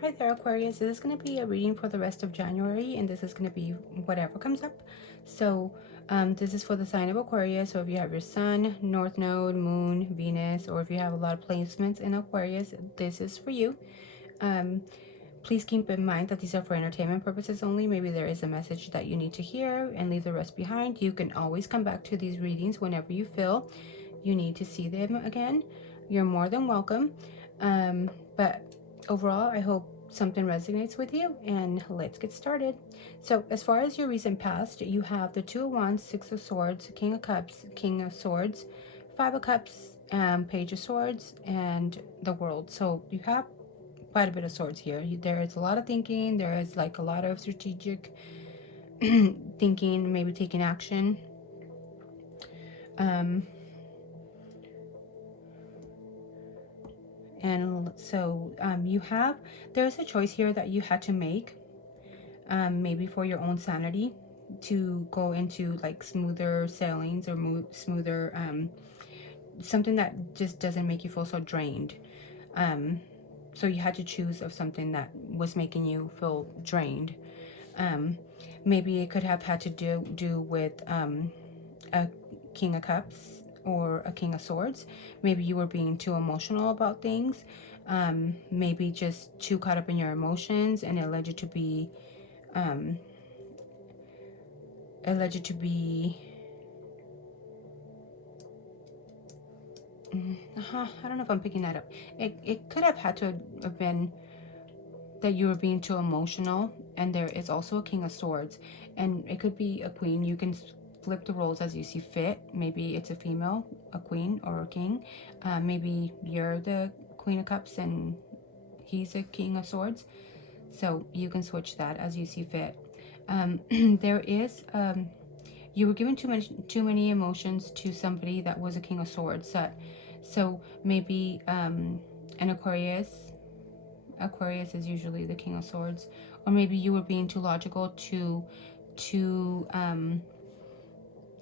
Hi there, Aquarius. This is going to be a reading for the rest of January, and this is going to be whatever comes up. So, this is for the sign of Aquarius. So, if you have your Sun, North Node, Moon, Venus, or if you have a lot of placements in Aquarius, this is for you. Please keep in mind that these are for entertainment purposes only. Maybe there is a message that you need to hear and leave the rest behind. You can always come back to these readings whenever you feel you need to see them again. You're more than welcome. But overall, I hope something resonates with you, and let's get started. So as far as your recent past, you have the Two of Wands, Six of Swords, King of Cups, King of Swords, Five of Cups, Page of Swords, and the World. So you have quite a bit of swords here. There is a lot of thinking. There is like a lot of strategic thinking, maybe taking action. And so you have, there's a choice here that you had to make, maybe for your own sanity, to go into like smoother sailings or smoother, something that just doesn't make you feel so drained. So you had to choose of something that was making you feel drained. Maybe it could have had to do with a King of Cups or a King of Swords. Maybe you were being too emotional about things. Maybe just too caught up in your emotions, and it led you to be, it led you to be, I don't know if I'm picking that up. It could have had to have been that you were being too emotional, and there is also a King of Swords, and it could be a queen. You can flip the roles as you see fit. Maybe it's a female, a queen, or a king. Maybe you're the Queen of Cups and he's a King of Swords, so you can switch that as you see fit. There is, you were given too many emotions to somebody that was a King of Swords. So maybe an Aquarius is usually the King of Swords, or maybe you were being too logical to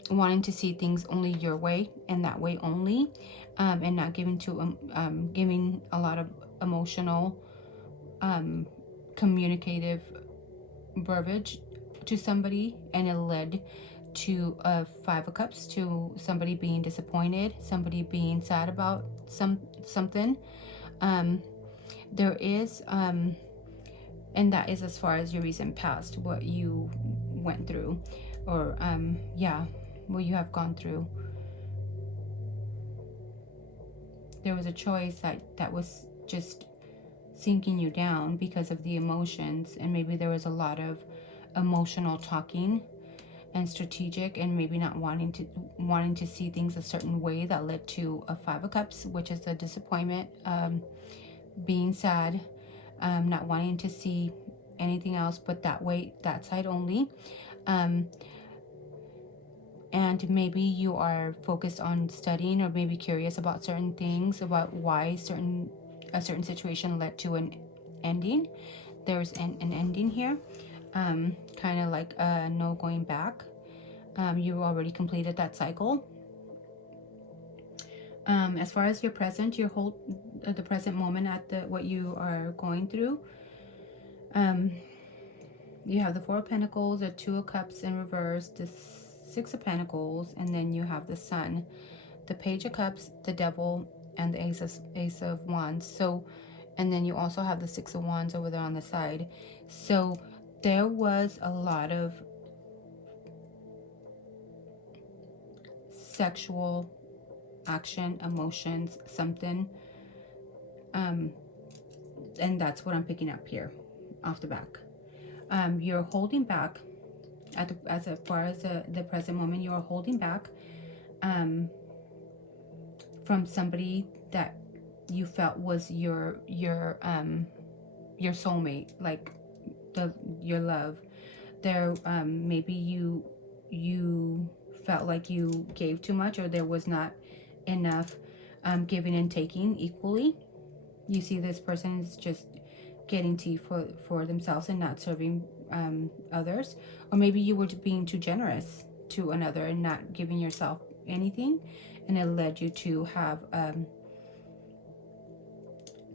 wanting to see things only your way and that way only, and not giving a lot of emotional, communicative verbiage to somebody, and it led to a Five of Cups, to somebody being disappointed, somebody being sad about something. There is, and that is as far as your recent past, what you went through, or yeah, what you have gone through. There was a choice that was just sinking you down because of the emotions, and maybe there was a lot of emotional talking and strategic, and maybe not wanting to see things a certain way, that led to a Five of Cups, which is a disappointment, being sad, not wanting to see anything else but that way, that side only. And maybe you are focused on studying, or maybe curious about certain things, about why a certain situation led to an ending. There's an ending here, kind of like no going back. You already completed that cycle. As far as your present, your whole the present moment at what you are going through, you have the Four of Pentacles, the Two of Cups in reverse, the Six of Pentacles, and then you have the Sun, the Page of Cups, the Devil, and the Ace of Wands. So, and then you also have the Six of Wands over there on the side. So there was a lot of sexual action, emotions, something, and that's what I'm picking up here off the back. You're holding back as far as the present moment. You're holding back from somebody that you felt was your soulmate, like your love. There, maybe you felt like you gave too much, or there was not enough giving and taking equally. You see this person is just getting tea for themselves and not serving others. Or maybe you were being too generous to another and not giving yourself anything, and it led you to have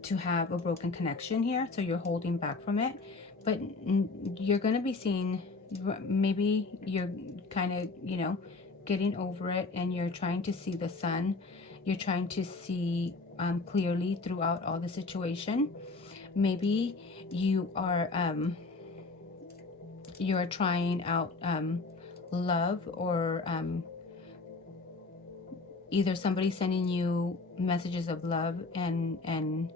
to have a broken connection here, so you're holding back from it. But you're going to be seeing, maybe you're kind of, you know, getting over it, and you're trying to see the sun. You're trying to see clearly throughout all the situation. Maybe you're trying out love, or either somebody sending you messages of love, and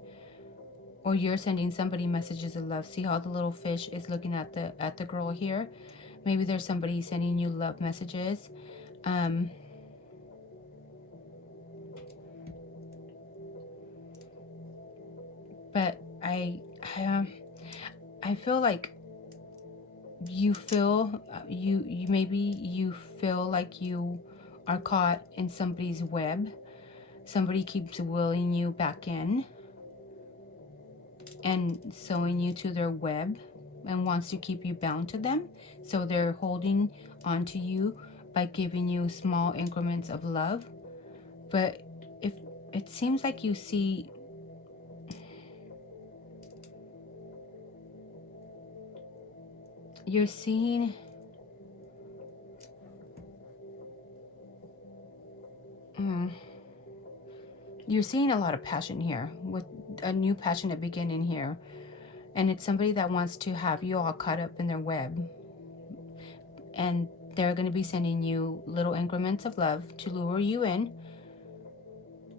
or you're sending somebody messages of love. See how the little fish is looking at the girl here? Maybe there's somebody sending you love messages. But I feel like you feel you maybe you feel like you are caught in somebody's web. Somebody keeps willing you back in and sewing you to their web, and wants to keep you bound to them. So they're holding onto you by giving you small increments of love. But if it seems like you're seeing you're seeing a lot of passion here, with a new passionate beginning here. And it's somebody that wants to have you all caught up in their web. And they're going to be sending you little increments of love to lure you in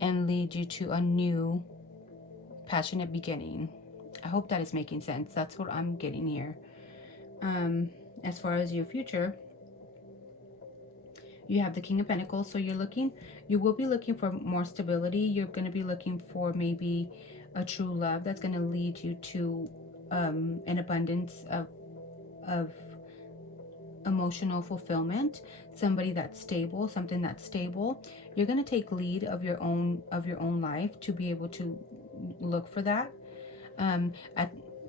and lead you to a new passionate beginning. I hope that is making sense. That's what I'm getting here. As far as your future, you have the King of Pentacles. So you will be looking for more stability. You're going to be looking for maybe a true love that's going to lead you to an abundance of emotional fulfillment. Somebody that's stable, something that's stable. You're going to take lead of your own life to be able to look for that.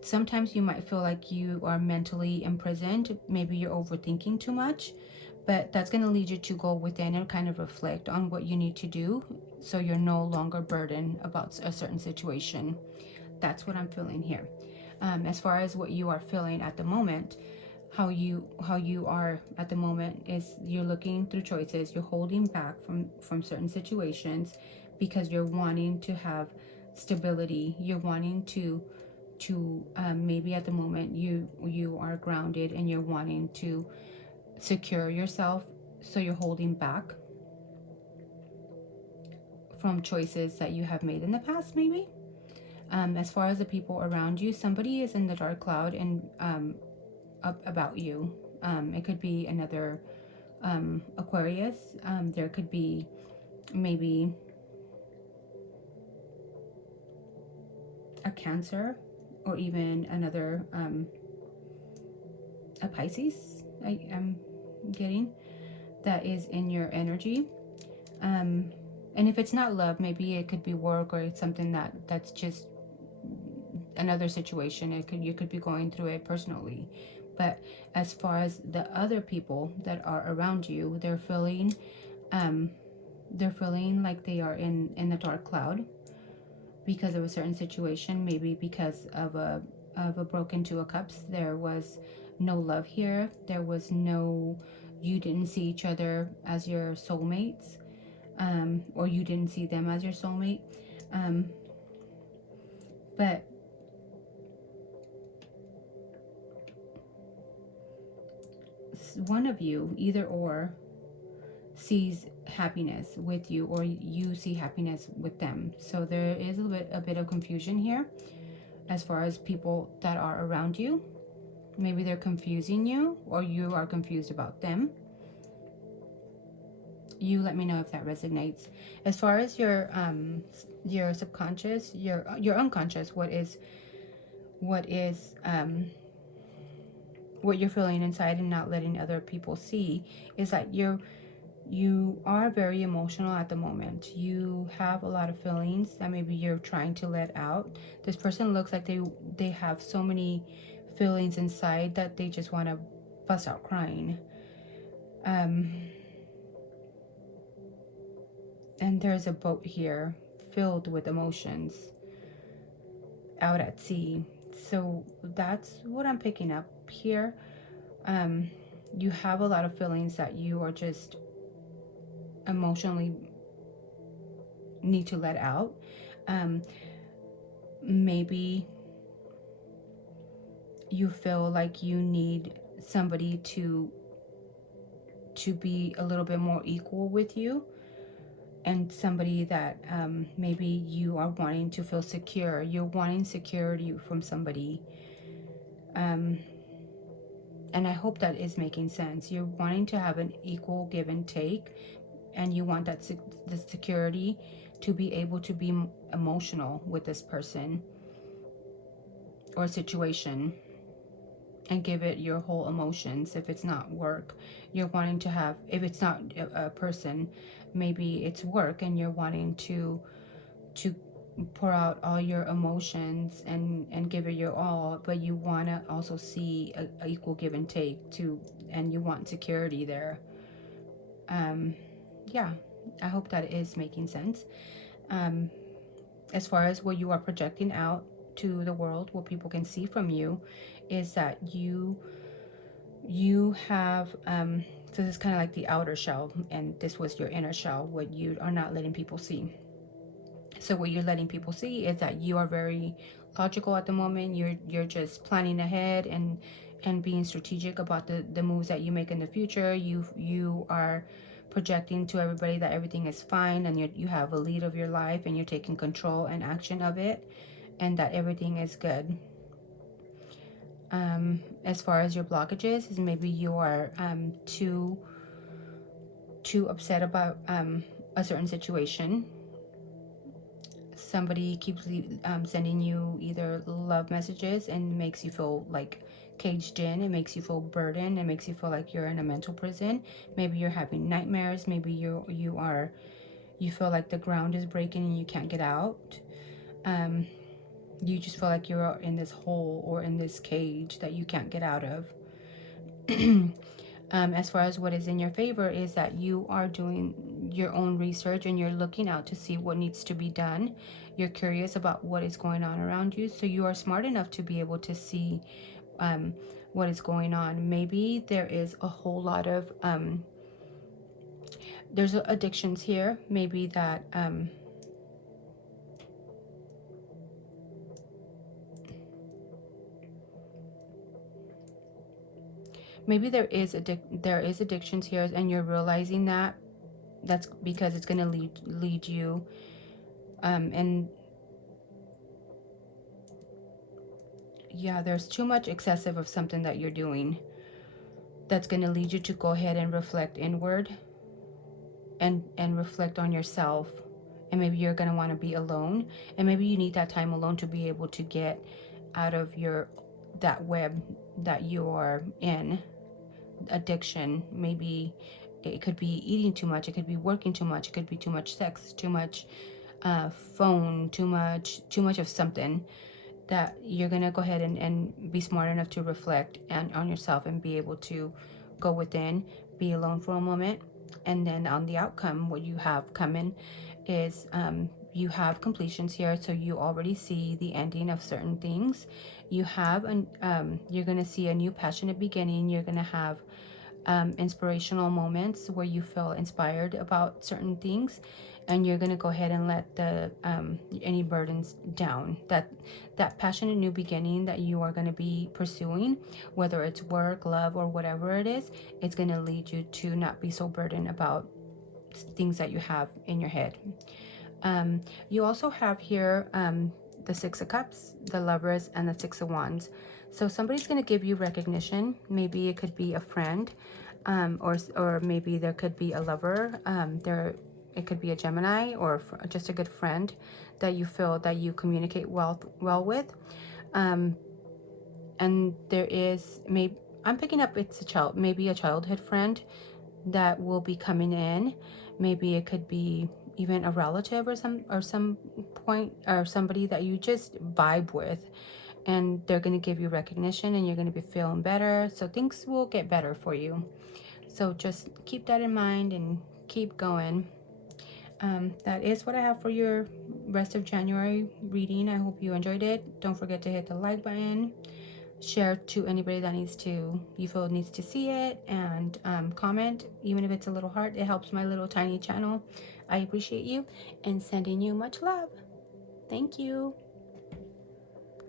Sometimes you might feel like you are mentally imprisoned. Maybe you're overthinking too much, but that's going to lead you to go within and kind of reflect on what you need to do, so you're no longer burdened about a certain situation. That's what I'm feeling here. As far as what you are feeling at the moment, how you are at the moment is you're looking through choices. You're holding back from certain situations because you're wanting to have stability. You're wanting to maybe at the moment you are grounded and you're wanting to secure yourself, so you're holding back from choices that you have made in the past. Maybe as far as the people around you, somebody is in the dark cloud and about you. It could be another Aquarius. There could be maybe a Cancer, or even another a Pisces. I'm getting that is in your energy. And if it's not love, maybe it could be work, or it's something that's just another situation. You could be going through it personally. But as far as the other people that are around you, they're feeling like they are in the dark cloud because of a certain situation. Maybe because of a broken Two of Cups. There was no love here. There was no, you didn't see each other as your soulmates, or you didn't see them as your soulmate. But one of you, either or, sees happiness with you, or you see happiness with them. So there is a bit of confusion here as far as people that are around you. Maybe they're confusing you, or you are confused about them. You let me know if that resonates. As far as your subconscious, your unconscious, what you're feeling inside and not letting other people see, is that you are very emotional at the moment. You have a lot of feelings that maybe you're trying to let out. This person looks like they have so many feelings inside that they just want to bust out crying. And there's a boat here filled with emotions. out at sea. So that's what I'm picking up here. Um, you have a lot of feelings that you are just emotionally need to let out. Um, maybe you feel like you need somebody to be a little bit more equal with you, and somebody that maybe you are wanting to feel secure. You're wanting security from somebody. Um, and I hope that is making sense. You're wanting to have an equal give and take, and you want that the security to be able to be emotional with this person or situation, and give it your whole emotions. If it's not work, you're wanting to have, if it's not a person, maybe it's work, and you're wanting to pour out all your emotions and give it your all, but you want to also see a equal give and take to, and you want security there. um yeah, I hope that is making sense. um as far as what you are projecting out to the world, what people can see from you is that you have so this is kind of like the outer shell, and this was your inner shell, what you are not letting people see. So what you're letting people see is that you are very logical at the moment. You're just planning ahead and being strategic about the moves that you make in the future. You are projecting to everybody that everything is fine, and you have a lead of your life, and you're taking control and action of it, and that everything is good. As far as your blockages, is maybe you are too upset about a certain situation. Somebody keeps sending you either love messages and makes you feel like caged in. It makes you feel burdened. It makes you feel like you're in a mental prison. Maybe you're having nightmares. Maybe you feel like the ground is breaking and you can't get out. um, you just feel like you're in this hole or in this cage that you can't get out of. As far as what is in your favor is that you are doing your own research, and you're looking out to see what needs to be done. You're curious about what is going on around you, so you are smart enough to be able to see um, what is going on. Maybe there is a whole lot of there's addictions here. Maybe that maybe there is addictions here, and you're realizing that. That's because it's going to lead you and yeah, there's too much excessive of something that you're doing that's going to lead you to go ahead and reflect inward and reflect on yourself. And maybe you're going to want to be alone, and maybe you need that time alone to be able to get out of your that web that you are in. Addiction, maybe it could be eating too much, it could be working too much, it could be too much sex, too much phone, too much of something, that you're gonna go ahead and be smart enough to reflect and on yourself and be able to go within, be alone for a moment. And then on the outcome, what you have coming is you have completions here, so you already see the ending of certain things. You have an you're gonna see a new passionate beginning. You're gonna have inspirational moments where you feel inspired about certain things, and you're gonna go ahead and let the any burdens down. That passionate new beginning that you are gonna be pursuing, whether it's work, love, or whatever it is, it's gonna lead you to not be so burdened about things that you have in your head. You also have here the Six of Cups, the Lovers, and the Six of Wands. So somebody's going to give you recognition. Maybe it could be a friend, or maybe there could be a lover. It could be a Gemini, or just a good friend that you feel that you communicate well with. And there is maybe, I'm picking up, it's a child, maybe a childhood friend that will be coming in. Maybe it could be even a relative or some point, or somebody that you just vibe with, and they're going to give you recognition, and you're going to be feeling better, so things will get better for you. So just keep that in mind and keep going. that is what I have for your rest of January reading. I hope you enjoyed it. Don't forget to hit the like button, share to anybody that you feel needs to see it, and comment, even if it's a little heart. It helps my little tiny channel. I appreciate you and sending you much love. Thank you.